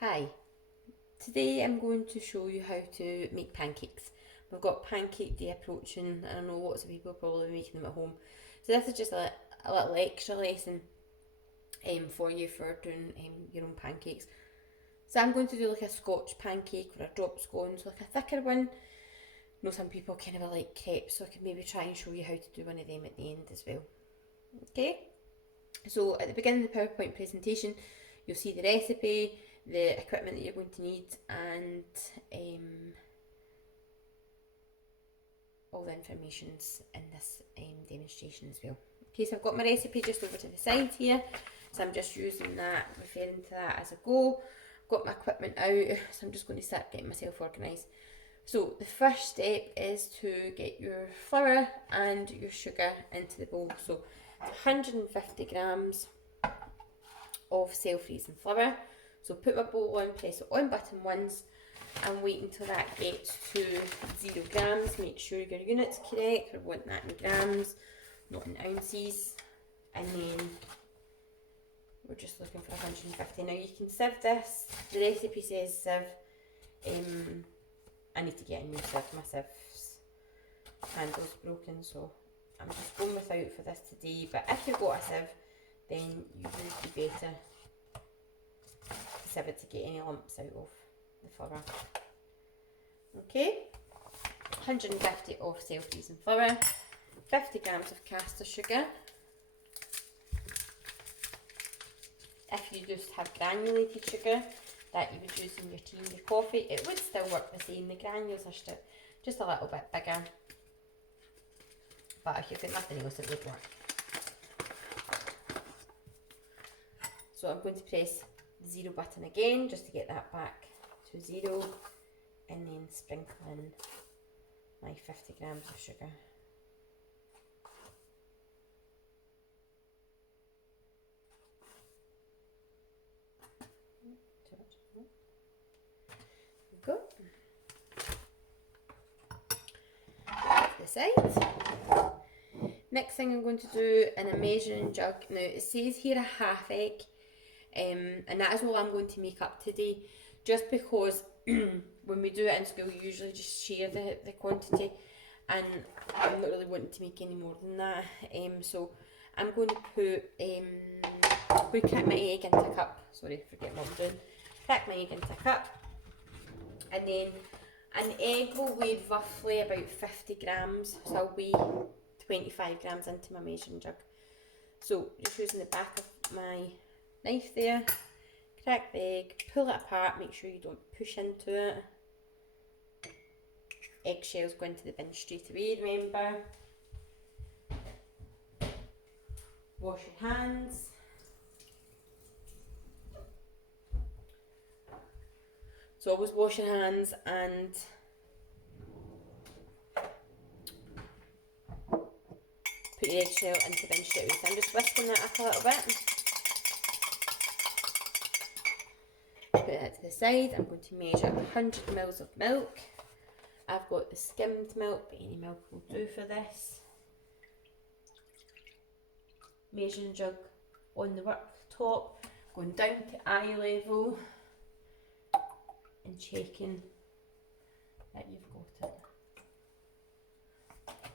Hi, today I'm going to show you how to make pancakes. We've got pancake day approaching and I know lots of people are probably making them at home. So this is just a little extra lesson for you for doing your own pancakes. So I'm going to do like a Scotch pancake or a drop scone, so like a thicker one. I know some people kind of like crepes, so I can maybe try and show you how to do one of them at the end as well. Okay, so at the beginning of the PowerPoint presentation, you'll see the recipe, the equipment that you're going to need, and all the information's in this demonstration as well. Okay, so I've got my recipe just over to the side here, so I'm just using that, referring to that as I go. I've got my equipment out, so I'm just going to start getting myself organised. So the first step is to get your flour and your sugar into the bowl. So 150 grams of self-raising flour. So put my bowl on, press the on button once, and wait until that gets to 0 grams. Make sure your unit's correct. We want that in grams, not in ounces. And then we're just looking for 150. Now you can sieve this. The recipe says sieve. I need to get a new sieve. My siev's handle's broken, so I'm just going without for this today. But if you've got a sieve, then you would be better to sieve it to get any lumps out of the flour. Okay, 150 of self-raising flour, 50 grams of caster sugar. If you just have granulated sugar that you would use in your tea and your coffee, it would still work the same. The granules are still just a little bit bigger, but if you've got nothing else, it would work. So I'm going to press the 0 button again just to get that back to 0, and then sprinkle in my 50 grams of sugar. There we go. To the side. Next thing I'm going to do in a measuring jug. Now it says here a half egg, and that is all I'm going to make up today, just because when we do it in school we usually just share the quantity, and I'm not really wanting to make any more than that. So I'm going to crack my egg into a cup. Sorry, forget what I'm doing. Crack my egg into a cup, and then an egg will weigh roughly about 50 grams, so I'll weigh 25 grams into my measuring jug. So just using the back of my knife there, crack the egg, pull it apart, make sure you don't push into it. Eggshells go into the bin straight away, remember. Wash your hands. So always wash your hands and put your eggshell into the bin straight away. So I'm just whisking that up a little bit. Put that to the side. I'm going to measure 100 ml of milk. I've got the skimmed milk, but any milk will do for this. Measuring jug on the worktop, going down to eye level and checking that you've got it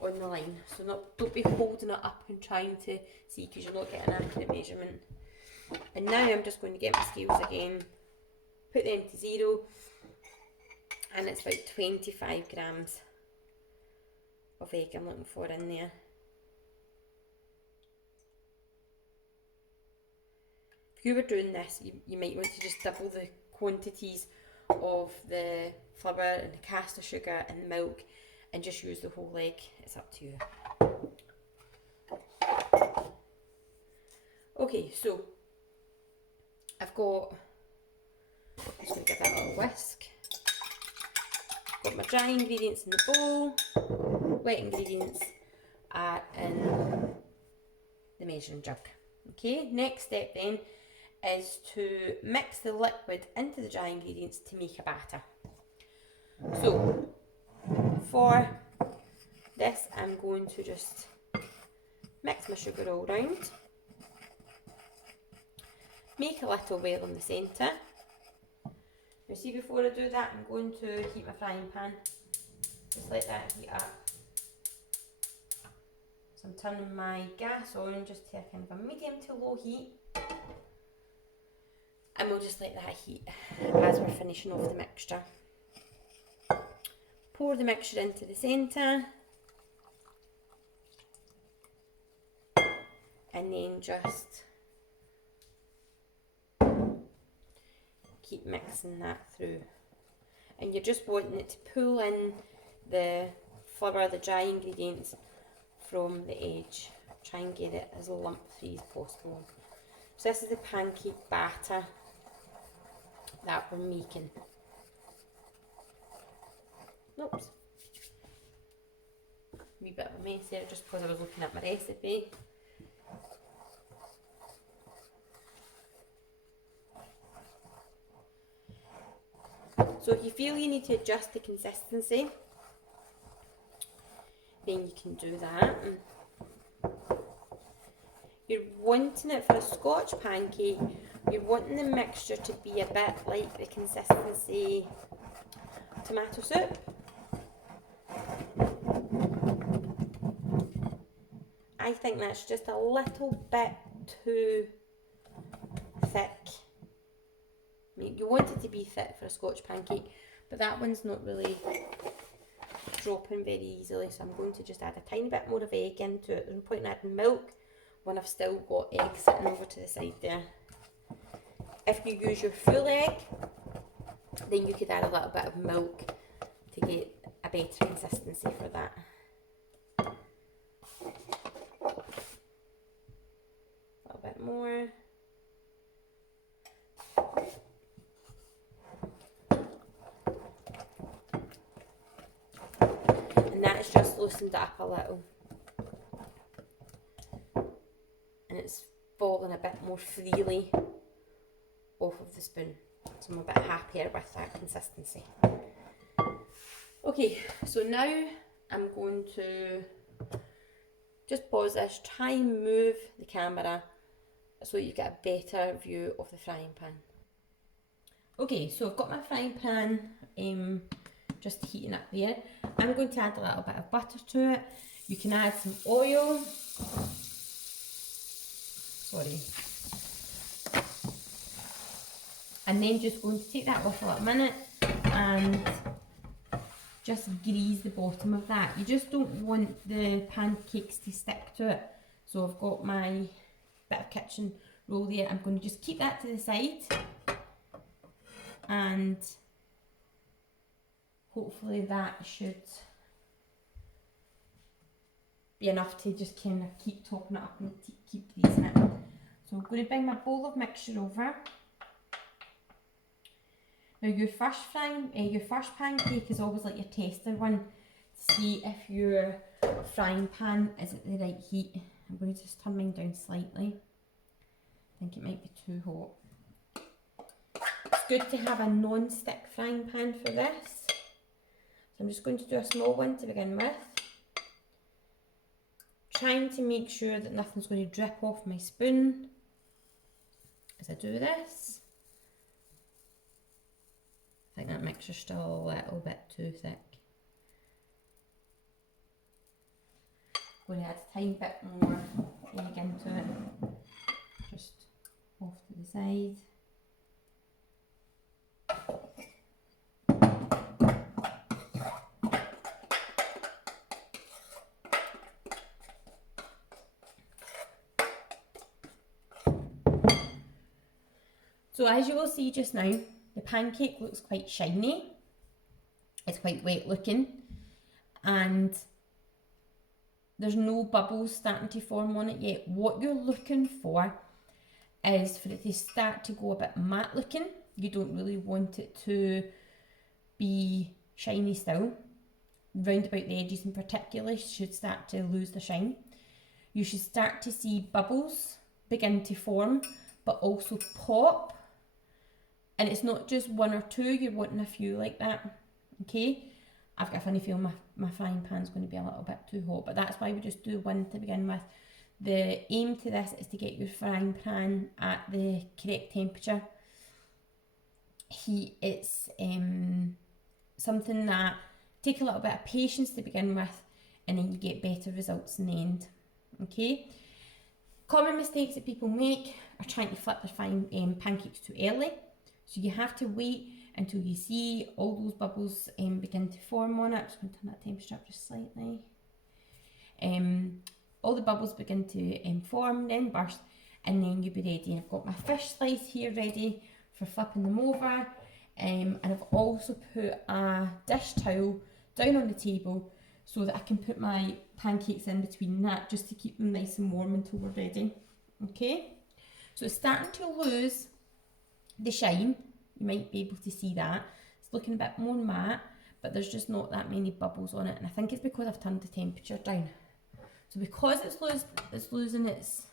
on the line. So don't be holding it up and trying to see, because you're not getting an accurate measurement. And now I'm just going to get my scales again, put them to 0, and it's about 25 grams of egg I'm looking for in there. If you were doing this, you might want to just double the quantities of the flour and the caster sugar and the milk and just use the whole egg. It's up to you. Okay, so I've got, I'm just going to give that a little whisk. Got my dry ingredients in the bowl, wet ingredients are in the measuring jug. Okay, next step then is to mix the liquid into the dry ingredients to make a batter. So for this I'm going to just mix my sugar all round, make a little well in the centre, Now see, before I do that, I'm going to heat my frying pan. Just let that heat up. So I'm turning my gas on just to a kind of a medium to low heat. And we'll just let that heat as we're finishing off the mixture. Pour the mixture into the centre. And then just keep mixing that through. And you're just wanting it to pull in the flour, the dry ingredients from the edge. Try and get it as lump free as possible. So this is the pancake batter that we're making. Oops. A wee bit of a mess there just because I was looking at my recipe. So if you feel you need to adjust the consistency, then you can do that. You're wanting it for a Scotch pancake, you're wanting the mixture to be a bit like the consistency of tomato soup. I think that's just a little bit too thick. I mean, you want it to be thick for a Scotch pancake, but that one's not really dropping very easily, so I'm going to just add a tiny bit more of egg into it. There's no point in adding milk when I've still got egg sitting over to the side there. If you use your full egg, then you could add a little bit of milk to get a better consistency for that. A little bit more. And that has just loosened it up a little. And it's falling a bit more freely off of the spoon. So I'm a bit happier with that consistency. Okay, so now I'm going to just pause this, try and move the camera so you get a better view of the frying pan. Okay, so I've got my frying pan just heating up there. I'm going to add a little bit of butter to it. You can add some oil. Sorry. And then just going to take that off for a minute and just grease the bottom of that. You just don't want the pancakes to stick to it. So I've got my bit of kitchen roll there. I'm going to just keep that to the side and hopefully that should be enough to just kind of keep topping it up and keep greasing it. So I'm going to bring my bowl of mixture over. Now your first pancake is always like your tester one to see if your frying pan is at the right heat. I'm going to just turn mine down slightly. I think it might be too hot. It's good to have a non-stick frying pan for this. So I'm just going to do a small one to begin with. Trying to make sure that nothing's going to drip off my spoon as I do this. I think that mixture's still a little bit too thick. I'm going to add a tiny bit more egg into it, just off to the side. So as you will see just now, the pancake looks quite shiny. It's quite wet looking and there's no bubbles starting to form on it yet. What you're looking for is for it to start to go a bit matte looking. You don't really want it to be shiny still. Round about the edges in particular should start to lose the shine. You should start to see bubbles begin to form but also pop. And it's not just one or two, you're wanting a few like that, okay? I've got a funny feeling my frying pan's going to be a little bit too hot, but that's why we just do one to begin with. The aim to this is to get your frying pan at the correct temperature. heat, it's something that take a little bit of patience to begin with, and then you get better results in the end. Okay. Common mistakes that people make are trying to flip their pancakes too early. So you have to wait until you see all those bubbles begin to form on it. I'm just going to turn that temperature up just slightly. All the bubbles begin to form, then burst, and then you'll be ready. I've got my fish slice here ready for flipping them over, and I've also put a dish towel down on the table so that I can put my pancakes in between that, just to keep them nice and warm until we're ready. Okay, so it's starting to lose the shine. You might be able to see that. It's looking a bit more matte, but there's just not that many bubbles on it, and I think it's because I've turned the temperature down. So because it's losing its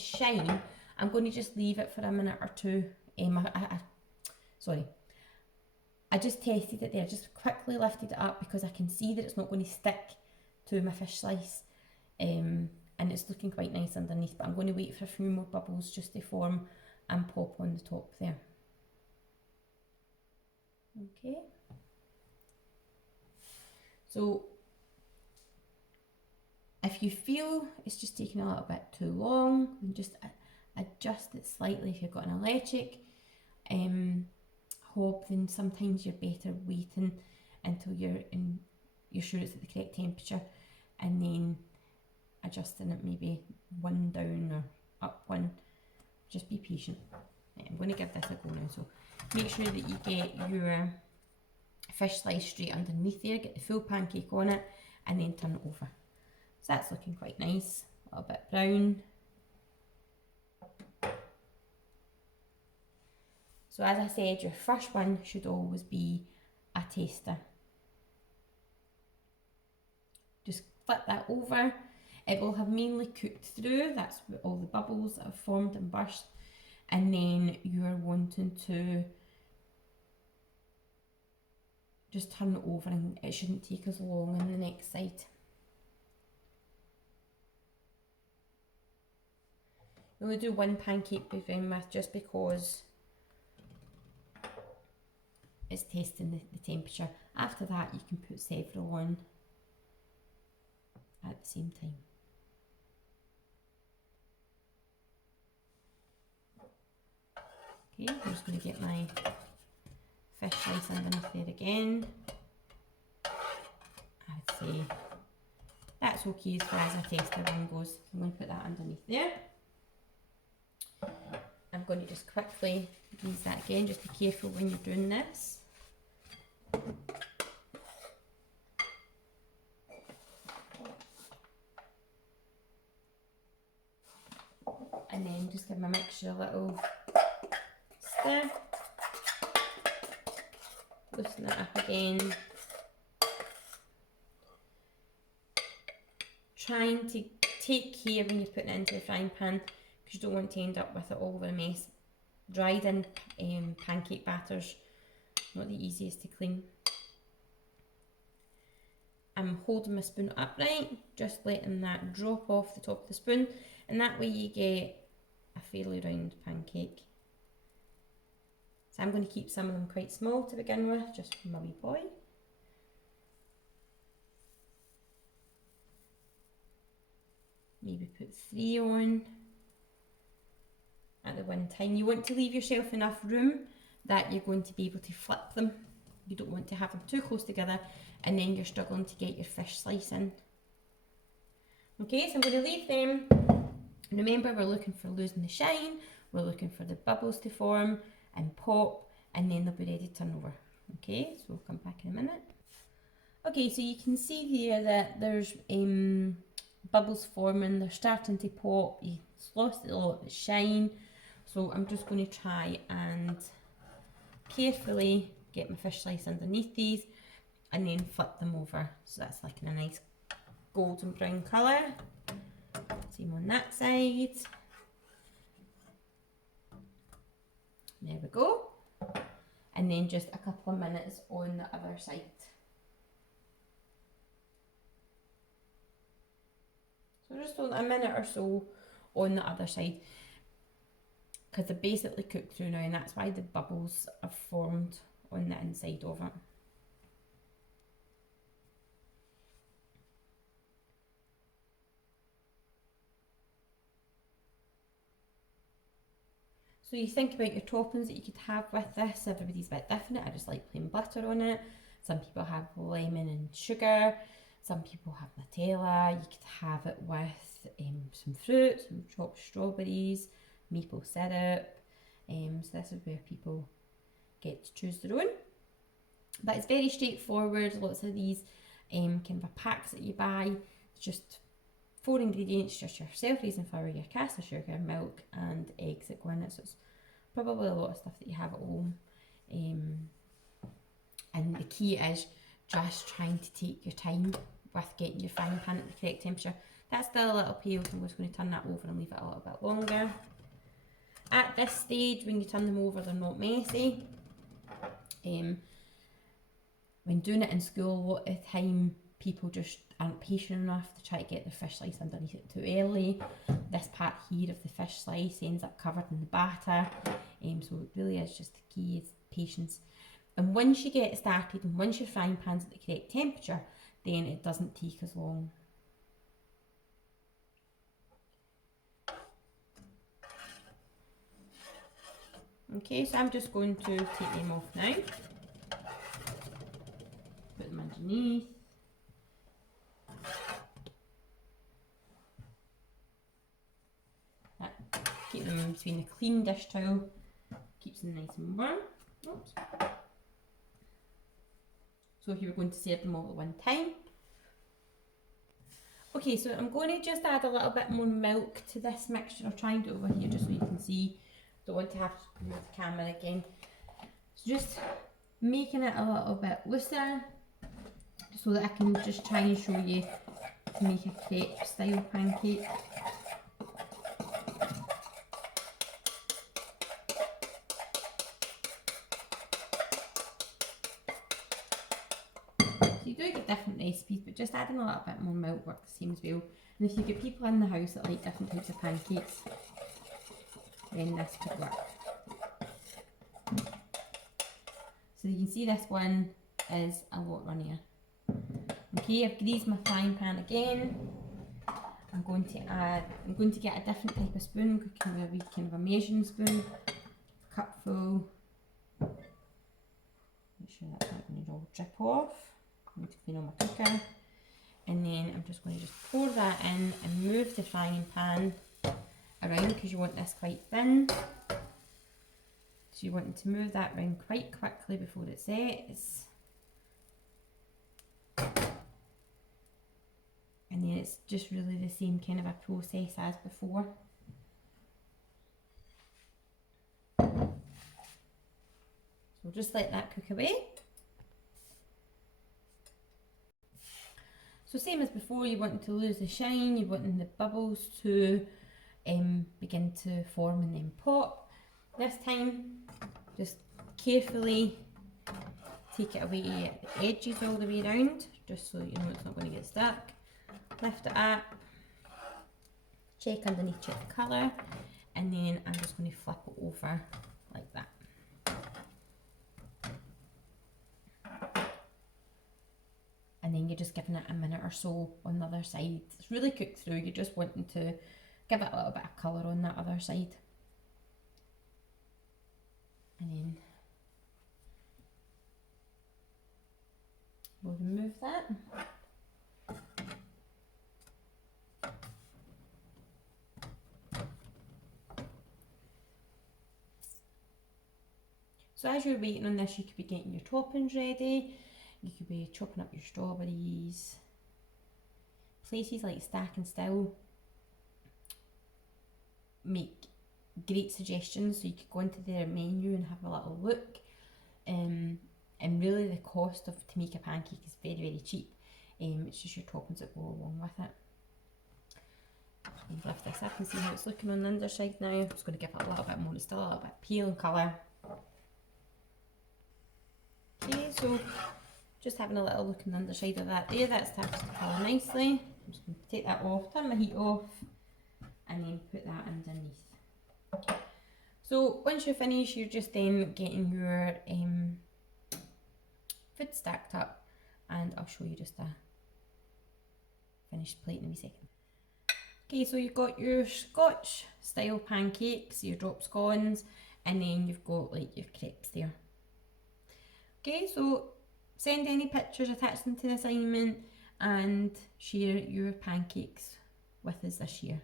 shine, I'm going to just leave it for a minute or two. I just tested it there, just quickly lifted it up because I can see that it's not going to stick to my fish slice, and it's looking quite nice underneath, but I'm going to wait for a few more bubbles just to form and pop on the top there. Okay, so if you feel it's just taking a little bit too long, then just adjust it slightly. If you've got an electric hob, then sometimes you're better waiting until you're sure it's at the correct temperature, and then adjusting it maybe one down or up one. Just be patient. I'm going to give this a go now. So make sure that you get your fish slice straight underneath there, get the full pancake on it, and then turn it over. So that's looking quite nice, a little bit brown. So as I said, your first one should always be a taster. Just flip that over. It will have mainly cooked through, that's what all the bubbles that have formed and burst. And then you're wanting to just turn it over, and it shouldn't take as long on the next side. We only do one pancake to begin with just because it's testing the temperature. After that, you can put several on at the same time. Okay, I'm just going to get my fish slice underneath there again. I'd say that's okay as far as a tester one goes. I'm going to put that underneath there. I'm going to just quickly use that again. Just be careful when you're doing this. And then just give my mixture a little stir. Loosen it up again. Trying to take care when you're putting it into the frying pan, because you don't want to end up with it all over a mess. Dried in pancake batter's not the easiest to clean. I'm holding my spoon upright, just letting that drop off the top of the spoon, and that way you get a fairly round pancake. So I'm going to keep some of them quite small to begin with, just for my wee boy. Maybe put 3 on at the one time. You want to leave yourself enough room that you're going to be able to flip them. You don't want to have them too close together and then you're struggling to get your fish slice in. Okay, so I'm going to leave them. Remember, we're looking for losing the shine, we're looking for the bubbles to form and pop, and then they'll be ready to turn over. Okay, so we'll come back in a minute. Okay, so you can see here that there's bubbles forming, they're starting to pop, you've lost a lot of the shine. So I'm just going to try and carefully get my fish slice underneath these and then flip them over. So that's like in a nice golden brown colour. Same on that side. There we go. And then just a couple of minutes on the other side. So just a minute or so on the other side. because they're basically cooked through now, and that's why the bubbles have formed on the inside of it. So you think about your toppings that you could have with this. Everybody's a bit different. I just like plain butter on it. Some people have lemon and sugar. Some people have Nutella. You could have it with some fruit, some chopped strawberries, maple syrup. So this is where people get to choose their own. But it's very straightforward. Lots of these kind of packs that you buy. It's just 4 ingredients, just your self-raising flour, your caster sugar, milk and eggs that go in it. So it's probably a lot of stuff that you have at home. And the key is just trying to take your time with getting your frying pan at the correct temperature. That's still a little pale, so I'm just going to turn that over and leave it a little bit longer. At this stage, when you turn them over, they're not messy. When doing it in school, a lot of the time people just aren't patient enough to try to get the fish slice underneath it too early. This part here of the fish slice ends up covered in the batter. So it really is just the key is patience. And once you get started and once your frying pan's at the correct temperature, then it doesn't take as long. Okay, so I'm just going to take them off now. Put them underneath. Keep them between a clean dish towel. Keeps them nice and warm. Oops. So if you were going to serve them all at one time. Okay, so I'm going to just add a little bit more milk to this mixture. I'll try and do it over here just so you can see. Don't want to have to move the camera again. So just making it a little bit looser so that I can just try and show you to make a crepe style pancake. You do get different recipes, but just adding a little bit more milk works the same as well. And if you get people in the house that like different types of pancakes, then this could work. So you can see this one is a lot runnier. Okay, I've greased my frying pan again. I'm going to get a different type of spoon, kind of a measuring spoon, cupful. Make sure that's not going to all drip off. I'm going to clean on my cooker, and then I'm just going to just pour that in and move the frying pan around because you want this quite thin. So you want to move that around quite quickly before it sets. And then it's just really the same kind of a process as before. So just let that cook away. So same as before, you want to lose the shine, you want the bubbles to begin to form and then pop. This time, just carefully take it away at the edges all the way around, just so you know it's not going to get stuck. Lift it up, check underneath, check the colour, and then I'm just going to flip it over like that. And then you're just giving it a minute or so on the other side. It's really cooked through, you're just wanting to give it a little bit of colour on that other side. And then we'll remove that. So as you're waiting on this, you could be getting your toppings ready. You could be chopping up your strawberries. Places like Stack and Still make great suggestions, so you could go into their menu and have a little look. And really the cost to make a pancake is very, very cheap. It's just your toppings that go along with it. And lift this up and see how it's looking on the underside now. I'm just going to give it a little bit more, it's still a little bit pale in colour. Okay, so just having a little look on the underside of that there, that starts to colour nicely. I'm just going to take that off, turn my heat off, and then put that underneath. So once you're finished, you're just then getting your food stacked up, and I'll show you just a finished plate in a wee second. Okay, so you've got your Scotch style pancakes, your drop scones, and then you've got like your crepes there. Okay, so send any pictures, attach them to the assignment, and share your pancakes with us this year.